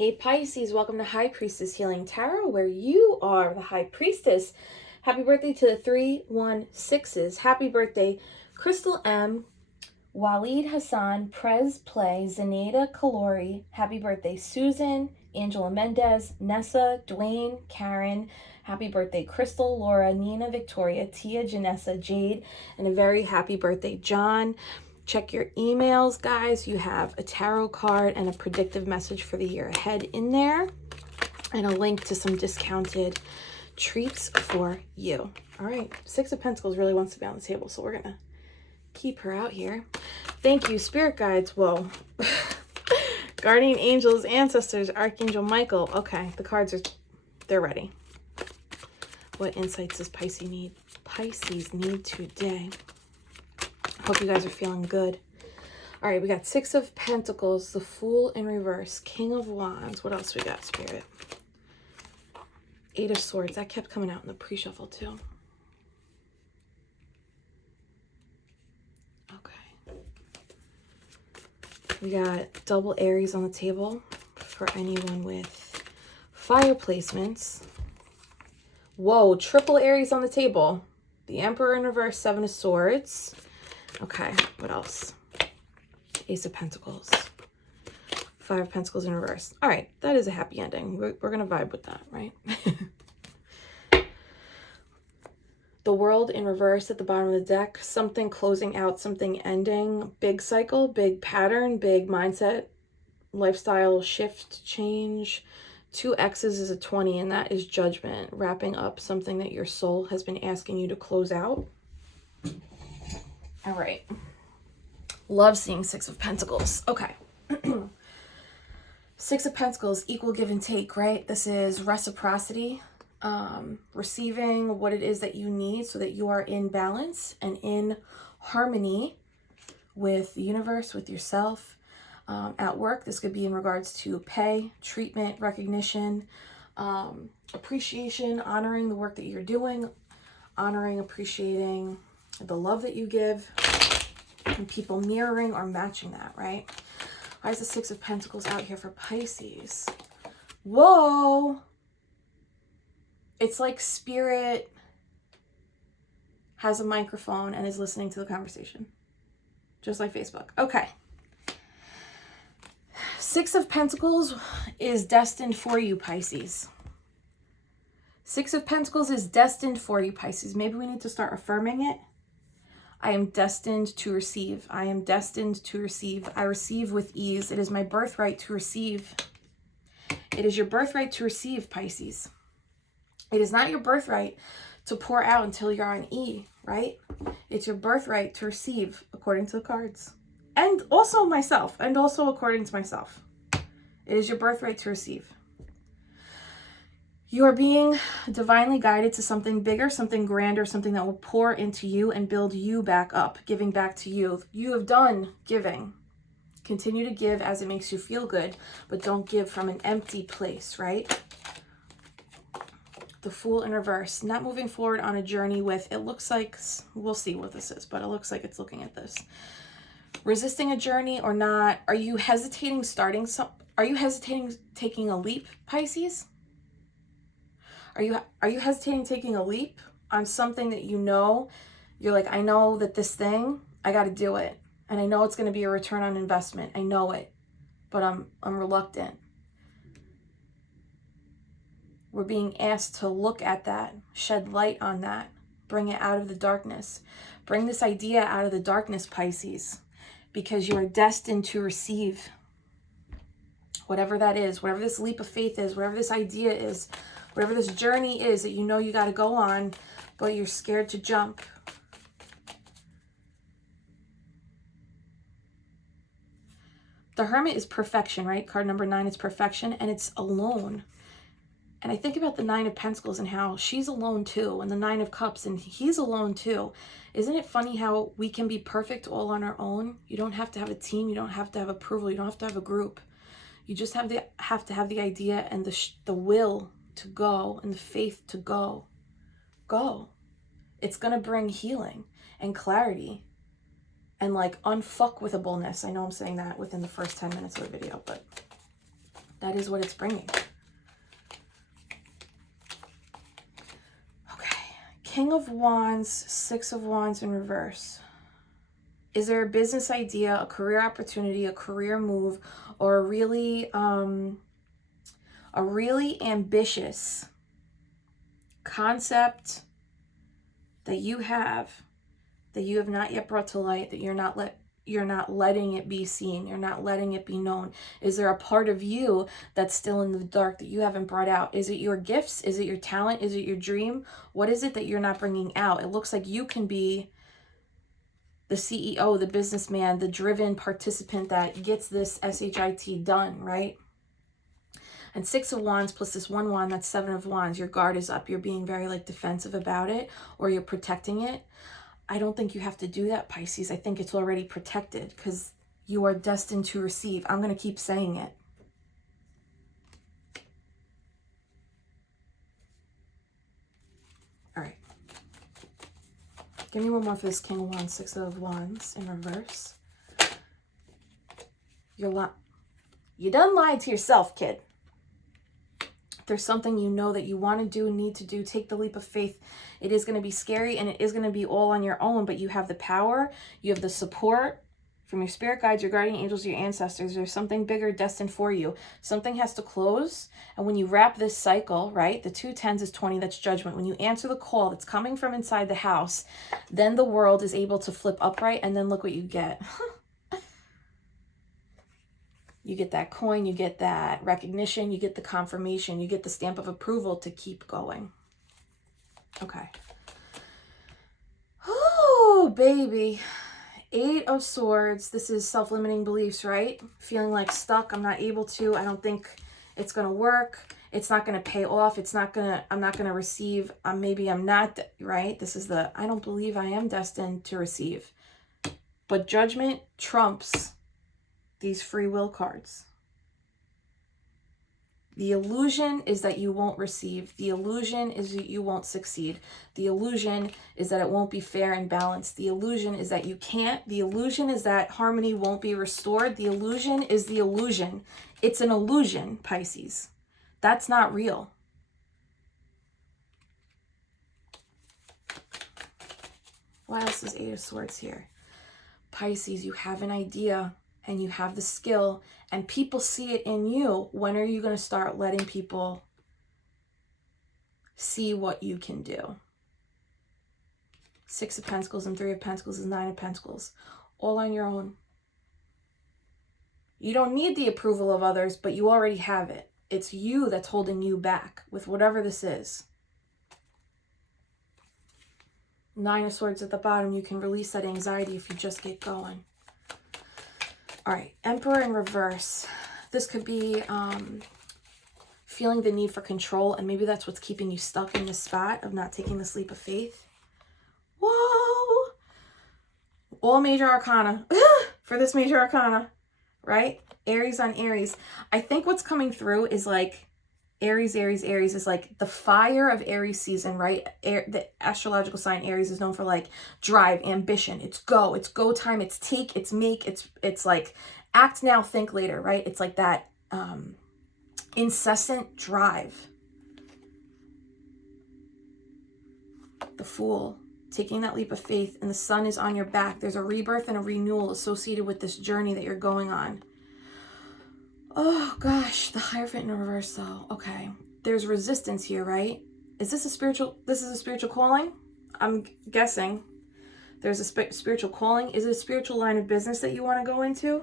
Hey Pisces, welcome to High Priestess Healing Tarot, where you are the High Priestess. Happy birthday to the 316s. Happy birthday, Crystal M, Waleed Hassan, Prez Play, Zenaida Kalori. Happy birthday, Susan, Angela Mendez, Nessa, Dwayne, Karen. Happy birthday, Crystal, Laura, Nina, Victoria, Tia, Janessa, Jade, and a very happy birthday, John. Check your emails, guys. You have a tarot card and a predictive message for the year ahead in there, and a link to some discounted treats for you. All right, Six of Pentacles really wants to be on the table, so we're gonna keep her out here. Thank you, spirit guides. Whoa. Guardian angels, ancestors, Archangel Michael. Okay, the cards they're ready. What insights does Pisces need today? Hope you guys are feeling good. All right, we got Six of Pentacles, the Fool in reverse, King of Wands. What else we got, Spirit? Eight of Swords. That kept coming out in the pre-shuffle too. Okay. We got double Aries on the table for anyone with fire placements. Whoa, triple Aries on the table. The Emperor in reverse, Seven of Swords. Okay, what else? Ace of Pentacles. Five of Pentacles in reverse. All right, that is a happy ending. We're going to vibe with that, right? The World in reverse at the bottom of the deck. Something closing out, something ending. Big cycle, big pattern, big mindset, lifestyle shift, change. Two X's is a 20, and that is judgment. Wrapping up something that your soul has been asking you to close out. All right. Love seeing Six of Pentacles. Okay. Six of Pentacles, equal give and take, right? This is reciprocity, receiving what it is that you need so that you are in balance and in harmony with the universe, with yourself. At work, this could be in regards to pay, treatment, recognition, appreciation, honoring the work that you're doing, honoring, appreciating the love that you give, and people mirroring or matching that, right? Why is the Six of Pentacles out here for Pisces? Whoa! It's like Spirit has a microphone and is listening to the conversation. Just like Facebook. Okay. Six of Pentacles is destined for you, Pisces. Six of Pentacles is destined for you, Pisces. Maybe we need to start affirming it. I am destined to receive. I am destined to receive. I receive with ease. It is my birthright to receive. It is your birthright to receive, Pisces. It is not your birthright to pour out until you're on E, right? It's your birthright to receive, according to the cards. And also myself, and also according to myself. It is your birthright to receive. You are being divinely guided to something bigger, something grander, something that will pour into you and build you back up, giving back to you. You have done giving. Continue to give as it makes you feel good, but don't give from an empty place, right? The Fool in reverse. Not moving forward on a journey with, it looks like, we'll see what this is, but it looks like it's looking at this. Resisting a journey or not. Are you hesitating are you hesitating taking a leap, Pisces? Are you hesitating taking a leap on something that you know? You're like, I know that this thing, I got to do it. And I know it's going to be a return on investment. I know it, but I'm reluctant. We're being asked to look at that, shed light on that, bring it out of the darkness. Bring this idea out of the darkness, Pisces, because you are destined to receive whatever that is, whatever this leap of faith is, whatever this idea is, whatever this journey is that you know you got to go on, but you're scared to jump. The Hermit is perfection, right? Card number 9 is perfection, and it's alone. And I think about the Nine of Pentacles and how she's alone too, and the Nine of Cups, and he's alone too. Isn't it funny how we can be perfect all on our own? You don't have to have a team. You don't have to have approval. You don't have to have a group. You just have to have the idea and the will to go and the faith to go. Go. It's going to bring healing and clarity and like unfuckwithable-ness. I know I'm saying that within the first 10 minutes of the video, but That is what it's bringing. Okay. King of Wands, Six of Wands in reverse. Is there a business idea, a career opportunity, a career move, or a really ambitious concept that you have not yet brought to light, that you're not letting it be seen, you're not letting it be known? Is there a part of you that's still in the dark that you haven't brought out? Is it your gifts? Is it your talent? Is it your dream? What is it that you're not bringing out? It looks like you can be the CEO, the businessman, the driven participant that gets this SHIT done, right? And Six of Wands plus this one wand, that's Seven of Wands. Your guard is up. You're being very like defensive about it, or you're protecting it. I don't think you have to do that, Pisces. I think it's already protected because you are destined to receive. I'm going to keep saying it. All right. Give me one more for this King of Wands, Six of Wands in reverse. You done lied to yourself, kid. If there's something you know that you want to do, need to do, take the leap of faith. It is going to be scary and it is going to be all on your own, but you have the power, you have the support from your spirit guides, your guardian angels, your ancestors. There's something bigger destined for you. Something has to close. And when you wrap this cycle, right, the 2 10s is 20, that's judgment. When you answer the call that's coming from inside the house, then the world is able to flip upright, and then look what you get. You get that coin, you get that recognition, you get the confirmation, you get the stamp of approval to keep going. Okay. Oh, baby. 8 of Swords. This is self-limiting beliefs, right? Feeling like stuck. I'm not able to. I don't think it's going to work. It's not going to pay off. I'm not going to receive. Maybe I'm not, right? This is I don't believe I am destined to receive. But judgment trumps these free will cards. The illusion is that you won't receive. The illusion is that you won't succeed. The illusion is that it won't be fair and balanced. The illusion is that you can't. The illusion is that harmony won't be restored. The illusion is the illusion. It's an illusion, Pisces. That's not real. Why else is 8 of Swords here? Pisces, you have an idea and you have the skill and people see it in you. When are you going to start letting people see what you can do? 6 of Pentacles and 3 of Pentacles is 9 of Pentacles. All on your own. You don't need the approval of others, but you already have it. It's you that's holding you back with whatever this is. 9 of Swords at the bottom. You can release that anxiety if you just get going. All right, Emperor in reverse. This could be feeling the need for control, and maybe that's what's keeping you stuck in this spot of not taking this leap of faith. Whoa! All major arcana for this major arcana, right? Aries on Aries. I think what's coming through is like Aries is like the fire of Aries season, right? The astrological sign Aries is known for like drive, ambition. It's go time. It's take, it's make. It's like act now, think later, right? It's like that incessant drive. The Fool, taking that leap of faith, and the sun is on your back. There's a rebirth and a renewal associated with this journey that you're going on. Oh gosh, the Hierophant in reverse though. Okay, there's resistance here, right? Is this a spiritual calling? I'm guessing there's a spiritual calling. Is it a spiritual line of business that you want to go into?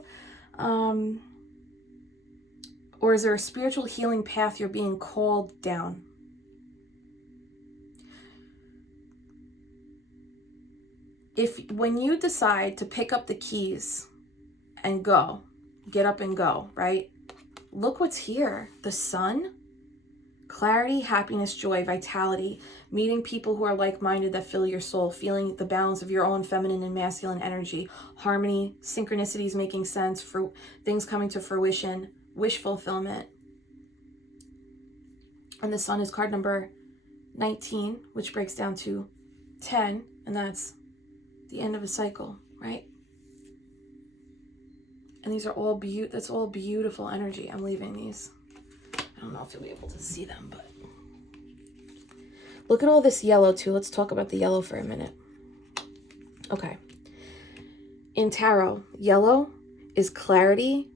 Or is there a spiritual healing path you're being called down? When you decide to pick up the keys and go, get up and go, right? Look what's here. The sun, clarity, happiness, joy, vitality, meeting people who are like-minded that fill your soul, feeling the balance of your own feminine and masculine energy, harmony, synchronicities making sense, for things coming to fruition, wish fulfillment. And the sun is card number 19, which breaks down to 10, and that's the end of a cycle, right? And these are all that's all beautiful energy. I'm leaving these. I don't know if you'll be able to see them, but look at all this yellow too. Let's talk about the yellow for a minute. Okay. In tarot, yellow is clarity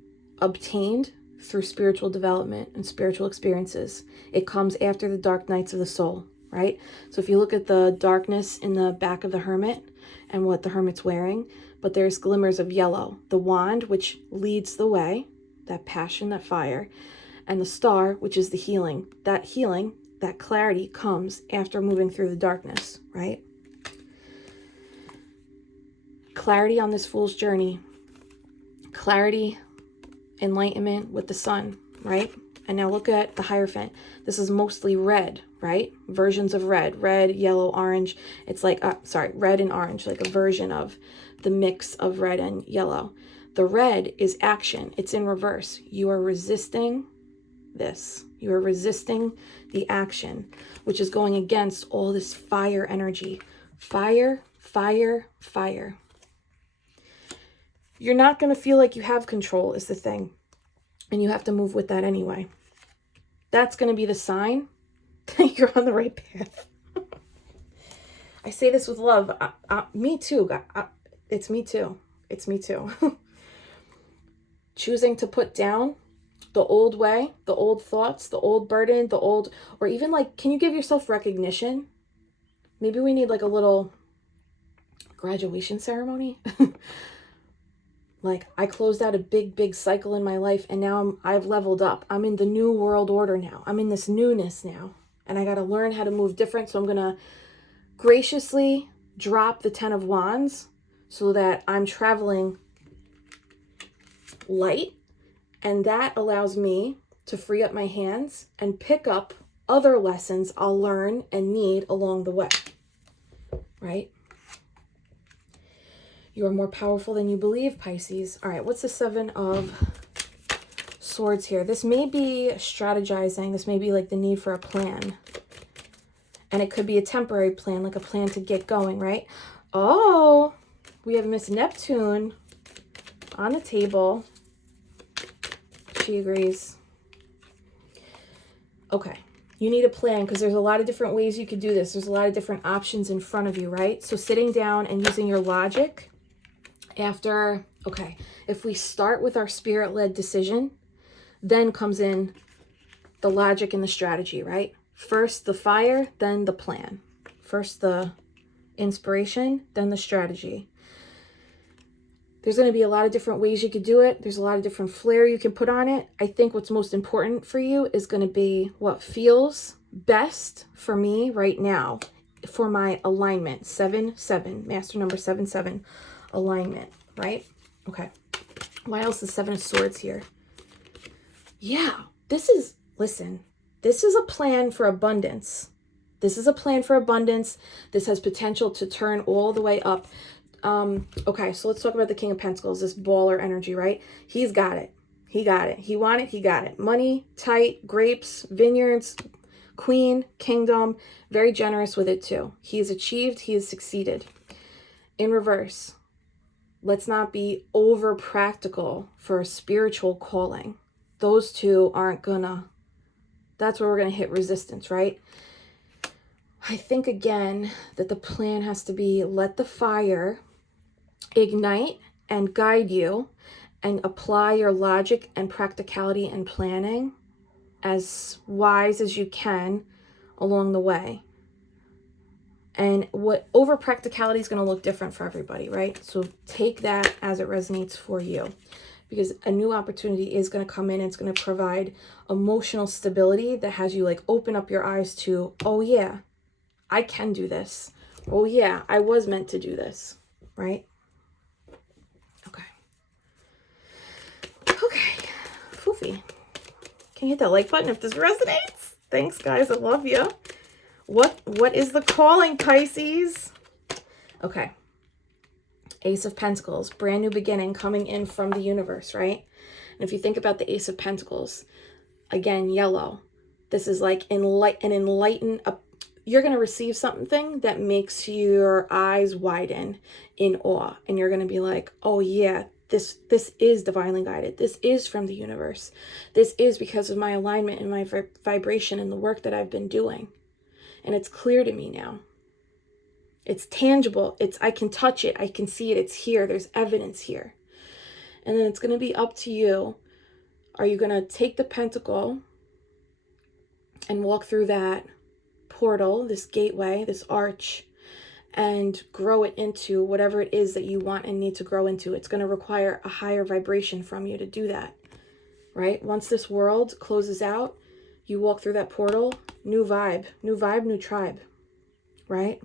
obtained through spiritual development and spiritual experiences. It comes after the dark nights of the soul, right? So if you look at the darkness in the back of the hermit and what the hermit's wearing, but there's glimmers of yellow. The wand, which leads the way, that passion, that fire, and the star, which is the healing. That healing, that clarity comes after moving through the darkness, right? Clarity on this fool's journey. Clarity, enlightenment with the sun, right? And now look at the Hierophant. This is mostly red, right? Versions of red, yellow, orange. It's like, red and orange, like a version of the mix of red and yellow. The red is action. It's in reverse. You are resisting this. You are resisting the action, which is going against all this fire energy. Fire, fire, fire. You're not going to feel like you have control is the thing. And you have to move with that anyway. That's going to be the sign that you're on the right path. I say this with love. Me too. It's me too. It's me too. Choosing to put down the old way, the old thoughts, the old burden, the old, or even like, can you give yourself recognition? Maybe we need like a little graduation ceremony. Like I closed out a big cycle in my life and now I've leveled up. I'm in the new world order now. I'm in this newness now and I got to learn how to move different. So I'm going to graciously drop the 10 of Wands so that I'm traveling light, and that allows me to free up my hands and pick up other lessons I'll learn and need along the way, right? You are more powerful than you believe, Pisces. All right, what's the 7 of Swords here? This may be strategizing. This may be like the need for a plan. And it could be a temporary plan, like a plan to get going, right? Oh, we have Miss Neptune on the table. She agrees. Okay. You need a plan because there's a lot of different ways you could do this. There's a lot of different options in front of you, right? So sitting down and using your logic after, okay, if we start with our spirit-led decision, then comes in the logic and the strategy, right? First the fire, then the plan. First the inspiration, then the strategy. There's going to be a lot of different ways you could do it. There's a lot of different flair you can put on it. I think what's most important for you is going to be what feels best for me right now for my alignment. 7-7, master number 7-7, alignment, right? Okay. Why else is 7 of Swords here? Yeah, listen, this is a plan for abundance. This is a plan for abundance. This has potential to turn all the way up. Okay, so let's talk about the King of Pentacles, this baller energy, right? He's got it. He got it. He wanted, he got it. Money, tight, grapes, vineyards, queen, kingdom, very generous with it too. He has achieved, he has succeeded. In reverse, let's not be over practical for a spiritual calling. Those two aren't gonna, that's where we're gonna hit resistance, right? I think again that the plan has to be let the fire ignite and guide you and apply your logic and practicality and planning as wise as you can along the way. And what over practicality is going to look different for everybody, right? So take that as it resonates for you, because a new opportunity is going to come in. It's going to provide emotional stability that has you like open up your eyes to, oh yeah, I can do this. Oh yeah, I was meant to do this, right? Okay. Okay. Foofy. Can you hit that like button if this resonates? Thanks, guys. I love you. What is the calling, Pisces? Okay. Ace of Pentacles, brand new beginning coming in from the universe, right? And if you think about the Ace of Pentacles, again, yellow. This is like an enlightened, you're going to receive something that makes your eyes widen in awe. And you're going to be like, oh yeah, This is divinely guided. This is from the universe. This is because of my alignment and my vibration and the work that I've been doing. And it's clear to me now. It's tangible. I can touch it. I can see it. It's here. There's evidence here. And then it's going to be up to you. Are you going to take the pentacle and walk through that portal, this gateway, this arch, and grow it into whatever it is that you want and need to grow into? It's going to require a higher vibration from you to do that, right? Once this world closes out, you walk through that portal, new vibe, new tribe, right?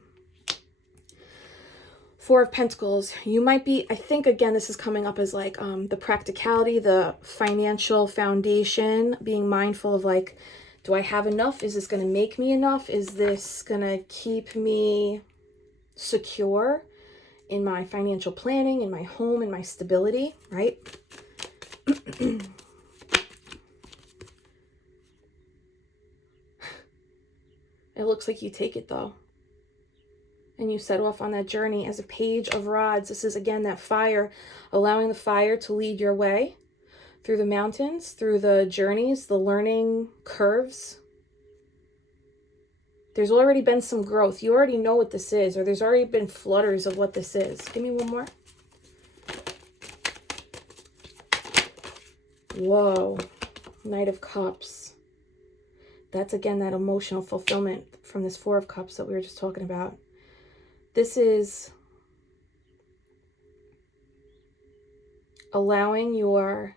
Four of Pentacles, you might be, I think, again, this is coming up as like the practicality, the financial foundation, being mindful of like, do I have enough? Is this going to make me enough? Is this going to keep me secure in my financial planning, in my home, in my stability, right? It looks like you take it though. And you set off on that journey as a page of rods. This is, again, that fire, allowing the fire to lead your way through the mountains, through the journeys, the learning curves. There's already been some growth. You already know what this is, or there's already been flutters of what this is. Give me one more. Whoa. Knight of Cups. That's, again, that emotional fulfillment from this Four of Cups that we were just talking about. This is allowing your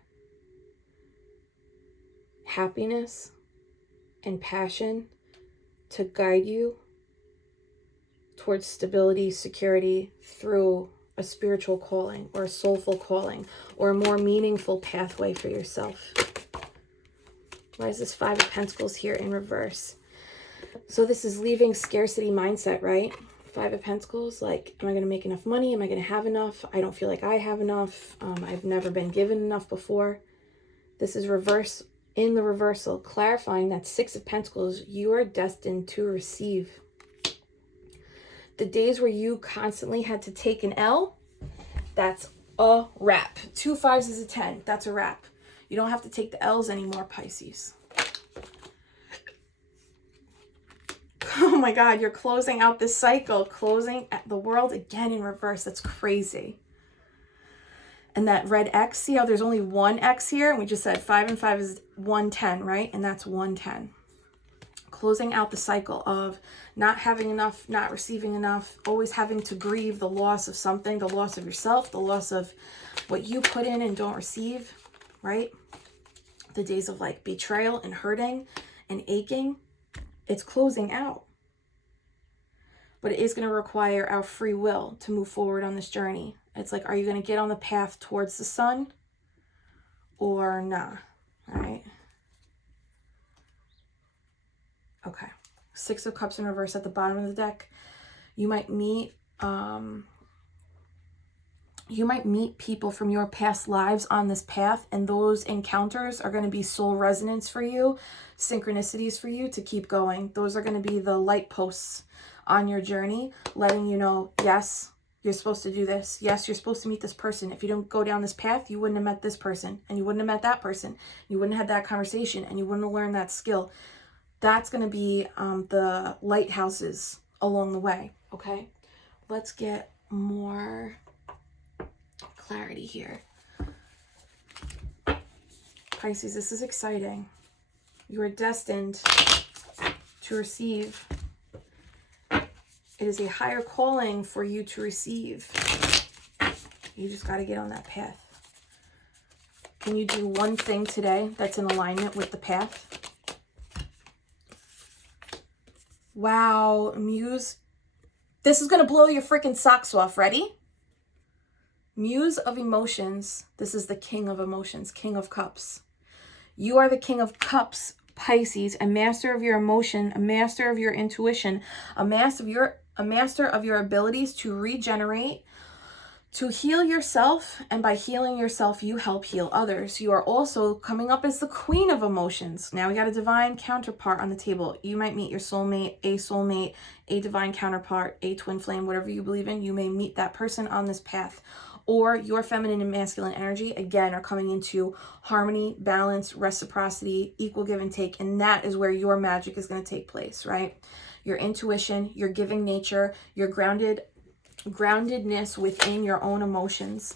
happiness and passion to guide you towards stability, security through a spiritual calling or a soulful calling or a more meaningful pathway for yourself. Why is this Five of Pentacles here in reverse? So this is leaving scarcity mindset, right? Five of Pentacles, like, am I going to make enough money? Am I going to have enough? I don't feel like I have enough. I've never been given enough before. This is reverse, in the reversal, clarifying that Six of Pentacles, you are destined to receive. The days where you constantly had to take an L, that's a wrap. 2 5s is a 10. That's a wrap. You don't have to take the L's anymore, Pisces. Oh my God, you're closing out this cycle, closing the world again in reverse. That's crazy. And that red X, see how there's only one X here? And we just said 5 and 5 is 110, right? And that's 110. Closing out the cycle of not having enough, not receiving enough, always having to grieve the loss of something, the loss of yourself, the loss of what you put in and don't receive, right? The days of like betrayal and hurting and aching. It's closing out. But it is going to require our free will to move forward on this journey. It's like, are you going to get on the path towards the sun or nah? All right. Okay. Six of Cups in reverse at the bottom of the deck. You might meet people from your past lives on this path, and those encounters are going to be soul resonance for you, synchronicities for you to keep going. Those are going to be the light posts on your journey, letting you know, yes, you're supposed to do this. Yes, you're supposed to meet this person. If you don't go down this path, you wouldn't have met this person, and you wouldn't have met that person. You wouldn't have had that conversation, and you wouldn't have learned that skill. That's going to be the lighthouses along the way, okay? Let's get more clarity here. Pisces, this is exciting. You are destined to receive. It is a higher calling for you to receive. You just got to get on that path. Can you do one thing today that's in alignment with the path? Wow, Muse. This is going to blow your freaking socks off. Ready? Muse of Emotions. This is the King of Emotions, King of Cups. You are the King of Cups, Pisces, a master of your emotion, a master of your intuition, a master of your abilities to regenerate, to heal yourself, and by healing yourself, you help heal others. You are also coming up as the Queen of Emotions. Now we got a divine counterpart on the table. You might meet your soulmate, a divine counterpart, a twin flame, whatever you believe in. You may meet that person on this path. or your feminine and masculine energy, again, are coming into harmony, balance, reciprocity, equal give and take. And that is where your magic is going to take place, right? Your intuition, your giving nature, your groundedness within your own emotions.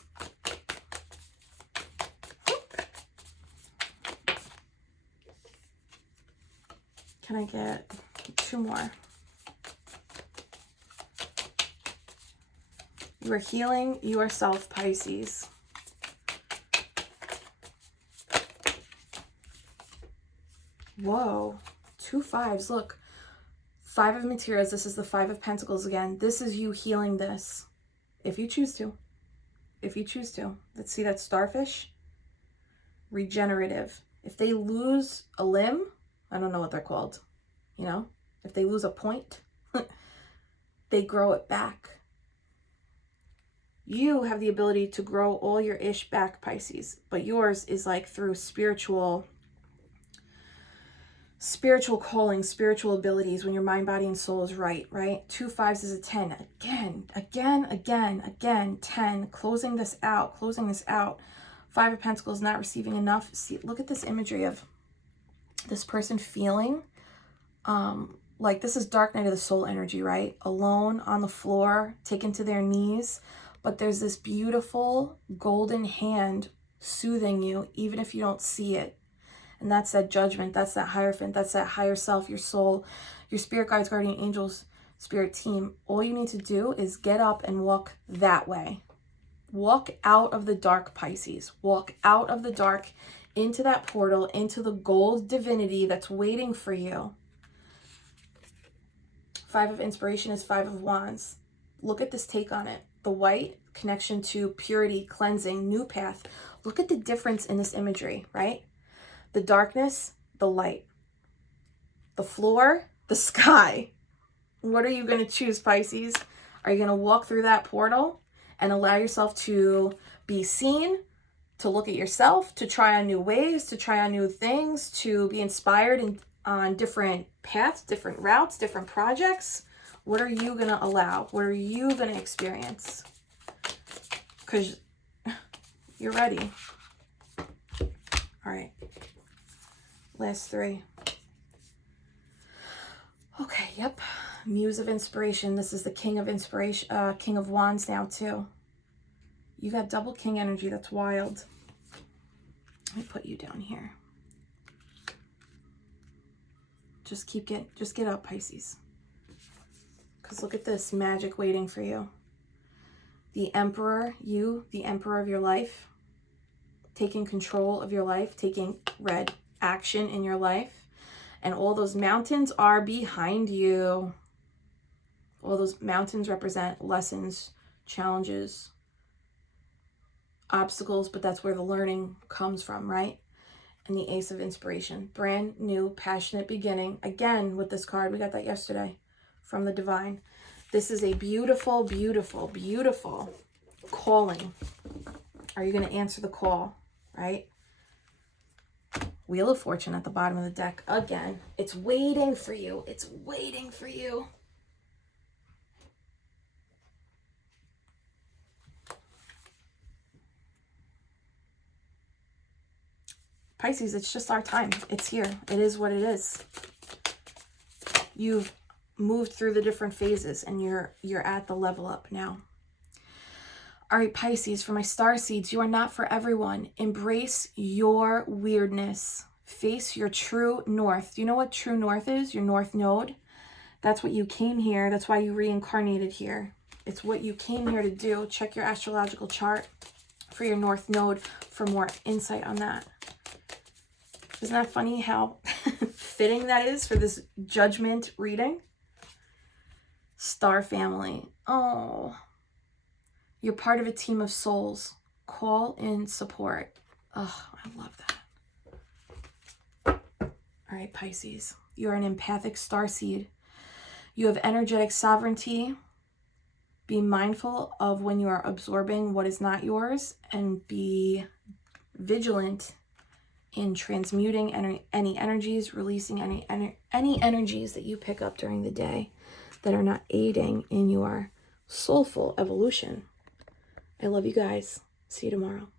Can I get 2 more? You are healing yourself, Pisces. Whoa, 2 5s. Look, 5 of materials. This is the 5 of Pentacles again. This is you healing this. If you choose to. If you choose to. Let's see that starfish. Regenerative. If they lose a limb, I don't know what they're called. You know, if they lose a point, they grow it back. You have the ability to grow all your ish back, Pisces, but yours is like through spiritual calling, spiritual abilities, when your mind, body, and soul is right? 2 5s is a 10. Again, 10. Closing this out. 5 of Pentacles, not receiving enough. See, look at this imagery of this person feeling like this is dark night of the soul energy, right? Alone on the floor, taken to their knees. But there's this beautiful golden hand soothing you, even if you don't see it. And that's that judgment. That's that Hierophant. That's that higher self, your soul, your spirit guides, guardian angels, spirit team. All you need to do is get up and walk that way. Walk out of the dark, Pisces. Walk out of the dark into that portal, into the gold divinity that's waiting for you. 5 of inspiration is 5 of wands. Look at this take on it. The white, connection to purity, cleansing, new path. Look at the difference in this imagery, right? The darkness, the light. The floor, the sky. What are you going to choose, Pisces? Are you going to walk through that portal and allow yourself to be seen, to look at yourself, to try on new ways, to try on new things, to be inspired on different paths, different routes, different projects? What are you going to allow? What are you going to experience? Because you're ready. All right. Last 3. Okay, yep. Muse of inspiration. This is the king of inspiration, king of wands now too. You got double king energy. That's wild. Let me put you down here. Just get up, Pisces. Because look at this magic waiting for you. The emperor, the emperor of your life, taking control of your life, taking red action in your life. And all those mountains are behind you. All those mountains represent lessons, challenges, obstacles, but that's where the learning comes from, right? And the ace of inspiration, brand new, passionate beginning. Again, with this card, we got that yesterday from the divine. This is a beautiful, beautiful, beautiful calling. Are you going to answer the call, right? Wheel of Fortune at the bottom of the deck again. It's waiting for you. It's waiting for you. Pisces, it's just our time. It's here. It is what it is. You've moved through the different phases and you're at the level up now. All right, Pisces, for my star seeds, you are not for everyone. Embrace your weirdness. Face your true north. Do you know what true north is? Your north node. That's what you came here. That's why you reincarnated here. It's what you came here to do. Check your astrological chart for your north node for more insight on that. Isn't that funny how fitting that is for this judgment reading? Star family. Oh, you're part of a team of souls. Call in support. Oh, I love that. All right, Pisces. You are an empathic starseed. You have energetic sovereignty. Be mindful of when you are absorbing what is not yours, and be vigilant in transmuting any energies, releasing any energies that you pick up during the day that are not aiding in your soulful evolution. I love you guys. See you tomorrow.